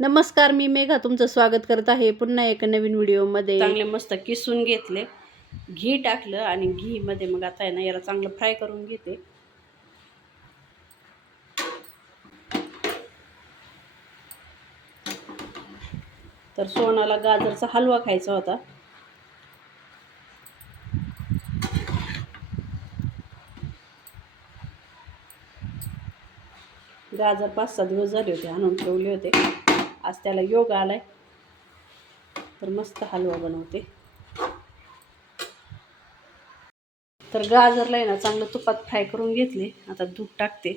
नमस्कार, मी मेघा तुमचं स्वागत करत आहे पुन्हा एका नवीन व्हिडिओमध्ये. चांगले मस्त किसून घेतले, घी टाकलं आणि घीमध्ये मग आता आहे ना याला चांगलं फ्राय करून घेते. तर सोनाला गाजरचा हलवा खायचा होता. गाजर 5-6 दिवस झाले होते आणून ठेवले होते. आज त्याला योग आलाय तर मस्त हलवा बनवते. तर गाजरला आहे ना चांगलं तुपात फ्राय करून घेतले. आता दूध टाकते.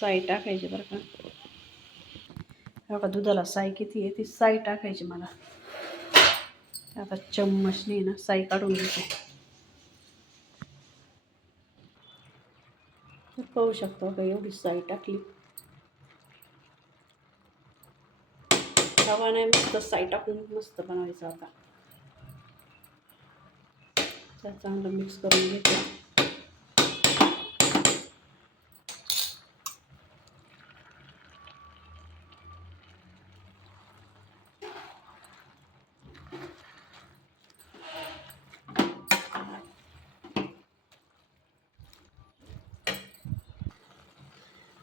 साई टाकायची बरं का. बघा दुधाला साई किती आहे, ती साई टाकायची मला. आता चम्मचने ना साई काढून घेते. पाहू शकतो का एवढी साई टाकली. हवा नाही, मस्त साई टाकून मस्त बनवायचं. आता चांगलं मिक्स करून घेते.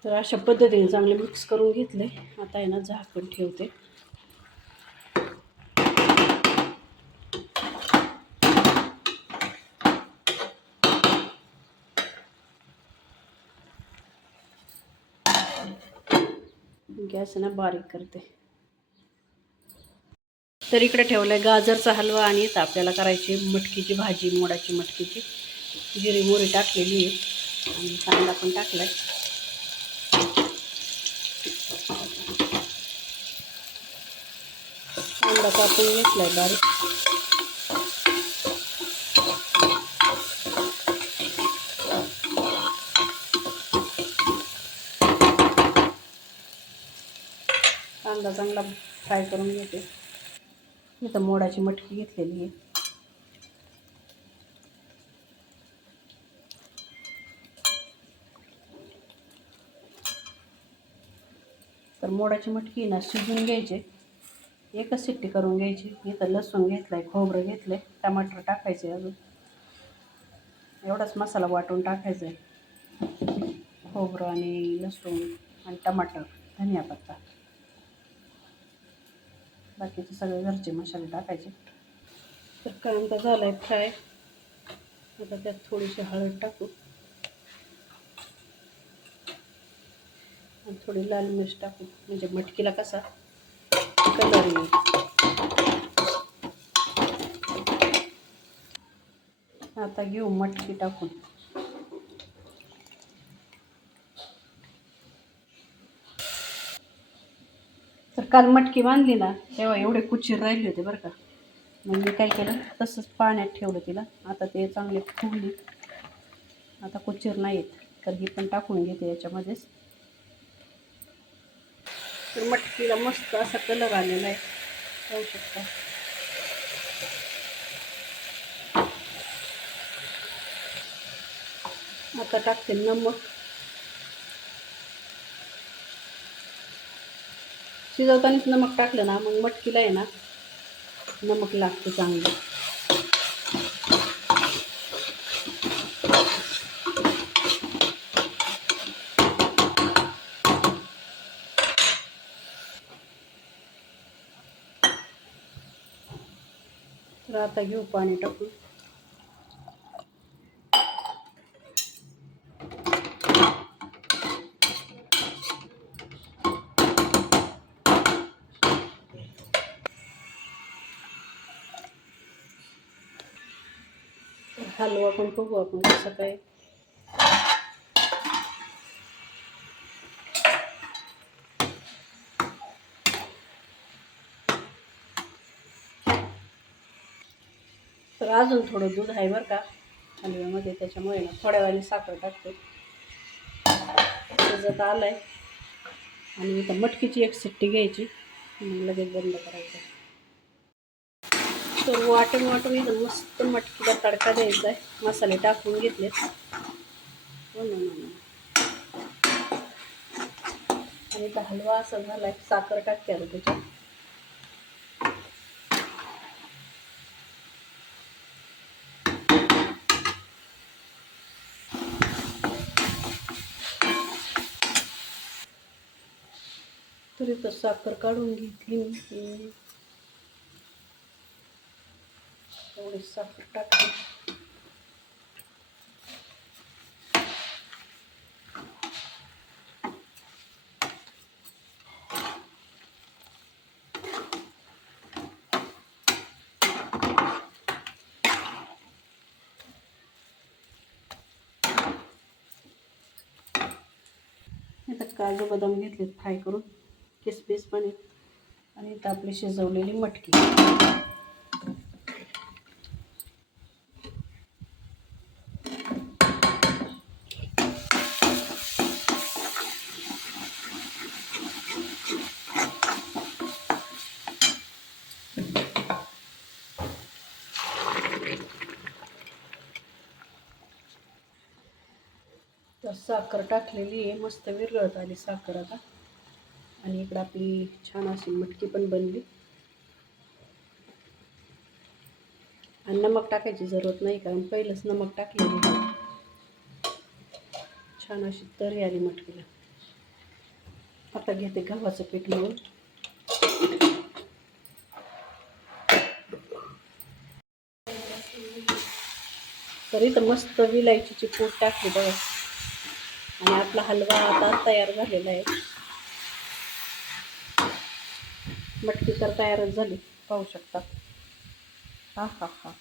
तर अशा पद्धतीने चांगले मिक्स करून घेतले. आता आहे ना झाकण ठेवते. गॅस ना बारीक करते. तर इकडे ठेवलाय गाजरचा हलवा आणि इथं आपल्याला करायची मटकीची भाजी, मोडाची मटकीची. जिरी मोहरी टाकलेली आहे आणि कांदा पण टाकलाय. कांदा कापून घेतलाय बारीक. कांदा चांगला फ्राय करून घेते. इथं मोडाची मटकी घेतलेली आहे. तर मोडाची मटकी ना शिजून घ्यायची. एकच शिट्टी करून घ्यायची. इथं लसूण घेतलाय, खोबरं घेतलंय, टमाटर टाकायचे. अजून एवढाच मसाला वाटून टाकायचा आहे. खोबरं आणि लसूण आणि टमाटर, धनिया पत्ता, बाकीचे सगळे घरचे मसाले टाकायचे. तर कांदा झालाय फ्राय. आता त्यात थोडीशी हळद टाकू आणि थोडी लाल मिरच टाकू, म्हणजे मटकीला कसा कलर येईल. आता घेऊ मटकी टाकून. तर काल मटकी बांधली ना तेव्हा एवढे कुचीर राहिले होते बरं का. मग मी काय केलं, तसंच पाण्यात ठेवलं तिला. आता ते चांगले फुगली. आता कुचीर नाही येत. तर ही पण टाकून घेते याच्यामध्येच. तर मटकीला मस्त असा कलर आलेला आहे, पाहू शकता. आता टाकते नमक. शिजवतानाच नमक टाकलं ना मग मटकीला आहे ना नमक लागतं चांगलं. तर आता घेऊ पाणी टाकून. हलवा पण बघू आपण कसं काय. तर अजून थोडं दूध आहे बरं का हलव्यामध्ये, त्याच्यामुळे ना थोड्या वेळाने साखर टाकते. शिजत आलं आहे आणि इथं मटकीची एक शिट्टी घ्यायची आणि लगेच बंद करायचं. तर वाटून इथं मस्त मटकीला तडका द्यायचा आहे. मसाले टाकून घेतले. हो ना. आणि तो हलवा असा झाला साखर टाकते आता त्याच्यात. तरी तर साखर काढून घेतली मी. थोडी साखर टाकली. आता काजू बदाम घेतलेत फ्राय करून, किसमिस पण आहेत. आणि इथं आपली शिजवलेली मटकी. तर साखर टाकलेली आहे, मस्त विरघळत आली साखर आता. आणि इकडं आपली छान अशी मटकी पण बनली. आणि नमक टाकायची जरूरत नाही, कारण पहिलंच नमक टाकलेलं आहे. छान अशी तरी आली मटकीला. आता घेते गव्हाचं पीठ मळून. तर इथं मस्त विलायचीची पूड टाकली बघा. आणि आपला हलवा आता तयार झालेला आहे. मटकी तर तयारच झाली, पाहू शकता. हा हा हा.